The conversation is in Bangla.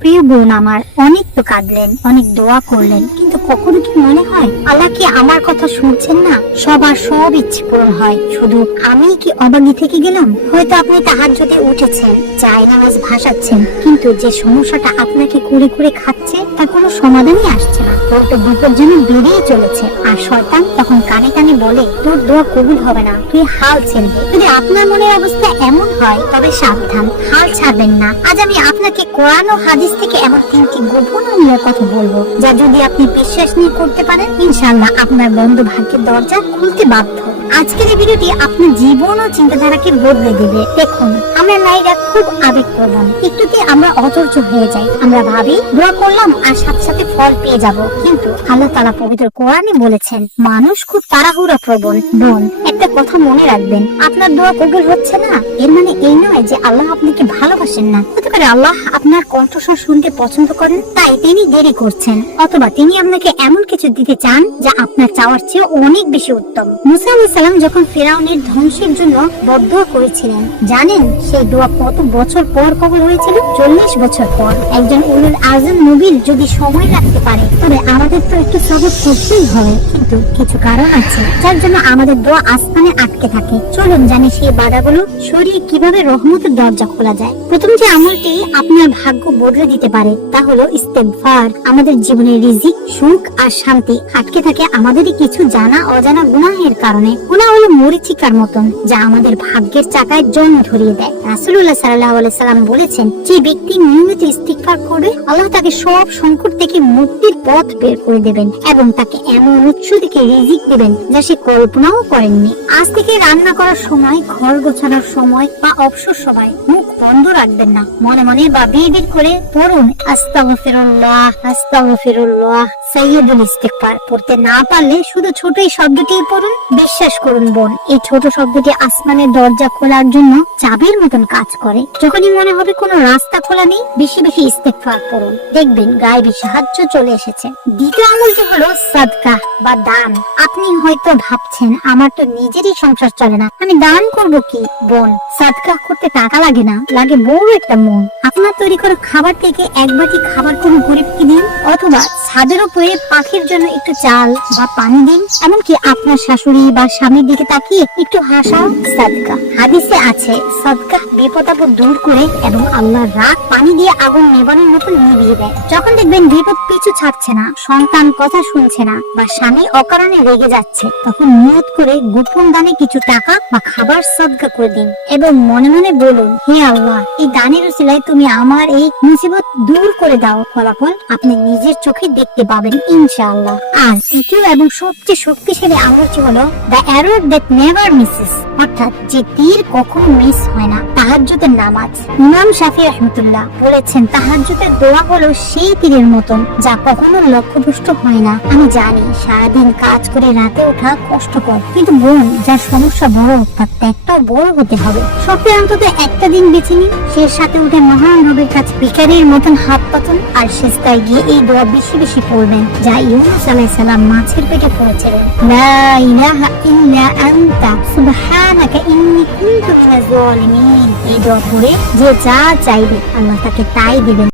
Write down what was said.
প্রিয় বোন আমার, অনেক তো কাঁদলেন, অনেক দোয়া করলেন, কিন্তু কখনো কি মনে হয় আল্লাহ কি আমার কথা শুনছেন না? সবার সব ইচ্ছে পূরণ হয়, শুধু আমি কি অবাগি থেকে গেলাম? হয়তো আপনি তাহাজ্জুদে উঠেছেন, জায়নামাজ ভাসাচ্ছেন, কিন্তু যে সমস্যাটা আপনাকে কুরে কুরে খাচ্ছে তার কোনো সমাধানই আসছে না। হয়তো বিপদ যেন বেরিয়ে চলেছে, আর শয়তান তখন কানে কানে বলে, তোর দোয়া কবুল হবে না, তুই হাল ছেড়ে। যদি আপনার মনের অবস্থা এমন হয় তবে সাবধান, হাল ছাড়বেন না। আজ আমি আপনাকে কোরআন ও হাদিস থেকে এমন 3টি গোপনীয় কথা বলবো, যা যদি আপনি বিশ্বাস নিয়ে করতে পারেন, ইনশাআল্লাহ আপনার বন্ধ ভাগ্যের দরজা খুলতে বাধ্য। আজকের এই ভিডিওটি আপনার জীবন ও চিন্তাধারাকে বদলে দেবে। দেখুন, আমরা নারীরা খুব আবেগপ্রবণ, একটুতে আমরা অধৈর্য হয়ে যাই। আমরা ভাবি দোয়া করলাম আর সাথে সাথে ফল পেয়ে যাব, কিন্তু আল্লাহ তাআলা পবিত্র কোরআনে বলেছেন মানুষ খুব তাড়াহুড়া প্রবণ। বোন, একটা কথা মনে রাখবেন, আপনার দোয়া কবুল হচ্ছে না এর মানে এই নয় যে আল্লাহ আপনাকে ভালোবাসেন না। হতে পারে আল্লাহ আপনার কণ্ঠস্বর শুনতে পছন্দ করেন, তাই তিনি দেরি করছেন, অথবা তিনি আপনাকে এমন কিছু দিতে চান যা আপনার চাওয়ার চেয়ে অনেক বেশি উত্তম। মুসা আলাইহিস সালাম যখন ফিরাউনের ধ্বংসের জন্য বদদোয়া করেছিলেন, জানেন সেই দোয়া কত বছর পর কবুল হয়েছিল? 40 বছর পর। একজন উলুল আযম নবীর যদি সময় লাগতে পারে, তবে আমাদের তো একটু সবর করতেই হবে। কিন্তু কিছু কারণ আছে যার জন্য আমাদের দোয়া আসমানে আটকে থাকে। চলুন জানি সেই বাধাগুলো সরিয়ে কিভাবে রহমতের দরজা খোলা যায়। প্রথম যে আমলটি আপনার ভাগ্য বদলে দিতে পারে তা হলো ইস্তেগফার। আমাদের জীবনের রিজিক, সুখ আর শান্তি আটকে থাকে আমাদেরই কিছু জানা অজানা গুনাহের কারণে। গুনাহ হলো মরিচিকার মতন, যা আমাদের ভাগ্যের চাকায় জং ধরিয়ে দেয়। রাসূলুল্লাহ সাল্লাল্লাহু আলাইহি সাল্লাম বলেছেন, যে ব্যক্তি নিয়মিত ইস্তিগফার করবে, আল্লাহ তাকে সব সংকট থেকে মুক্তির পথ বের করে দেবেন এবং তাকে এমন উৎস থেকে রিজিক দেবেন যা সে কল্পনাও করেননি। আজ থেকে রান্না করার সময়, ঘর গোছানোর সময় বা অবসর সময় মুখ বন্ধ রাখবেন না। মনে মনে বা বিড়বিড় করে পড়ুন, আস্তাগফিরুল্লাহ আস্তাগফিরুল্লাহ। সাইয়্যিদুল ইস্তিগফার পড়তে না পারলে শুধু ছোট এই শব্দটি পড়ুন। বিশ্বাস করুন বোন, এই ছোট শব্দটি আসমানের দরজা খোলার জন্য চাবির মতন কাজ করে। যখনই মনে হবে কোনো রাস্তা খোলা নেই, বেশি বেশি ইস্তিগফার পড়ুন, দেখবেন গায়েবী সাহায্য চলে এসেছে। দ্বিতীয় আমলটি হলো সাদকা বা দান। আপনি হয়তো ভাবছেন, আমার তো নিজেরই সংসার চলে না, আমি দান করব কি? বোন, সাদকা করতে টাকা লাগে না, লাগে বড় একটা মন। আপনার তৈরি করা খাবার থেকে এক বাটি খাবার কোনো গরিবকে দিন, অথবা ছাদের উপরে পাখির জন্য একটু চাল বা পানি দিন। এমনকি আপনার শাশুড়ি বা স্বামীর দিকে তাকিয়ে একটু হাসাও, সাদকা। হাদিসে আছে, সাদকা বিপদ আপদ দূর করে এবং আল্লাহর রাগ পানি দিয়ে আগুন নেবানোর মতো নিভিয়ে দেয়। যখন দেখবেন বিপদ পিছু ছাড়ছে না, সন্তান কথা শুনছে না, বা স্বামী অকারণে রেগে যাচ্ছে, তখন নিয়ত করে গোপন দানে কিছু টাকা বা খাবার সাদকা করে দিন এবং মনে মনে বলুন, হে আল্লাহ, এই দানের উসিলায় তুমি আমার এই মুসিবত দূর করে দাও। ফলাফল আপনি নিজের চোখে দেখতে পাবেন ইনশাআল্লাহ। আর তৃতীয় এবং সবচেয়ে শক্তিশালী আমলটি হলো the arrow that never Mrs, অর্থাৎ যে তীর কখনো মিস হয় না, তাহাজ্জুদের নামাজ। ইমাম শাফি রাহমাতুল্লাহ বলেছেন, তাহাজ্জুদের দোয়া হলো সেই তীরের মতন যা কখনো লক্ষ্যভ্রষ্ট হয় না। আমি জানি সারাদিন কাজ করে রাতে ওঠা কষ্টকর, কিন্তু বোন, যার সমস্যা বড় তার ত্যাগটাও বড় হতে হবে। সপ্তাহে অন্তত একটা দিন বেছে নিন, সে সাথে উঠে মহান রবের কাছে ভিখারির মতন হাত পাতুন আর সিজদায় গিয়ে এই দোয়া বেশি বেশি পড়বেন, যা ইউনূস আলাইহিস সালাম মাছের পেটে পড়েছিলেন। লা ইলাহা ইল্লা আনতা সুবহানাকা ইন্নী কুনতু মিনাজ জালিমিন। এই দোয়া পড়ে যে যা চাইবে আল্লাহ তাকে তাই দিবেন।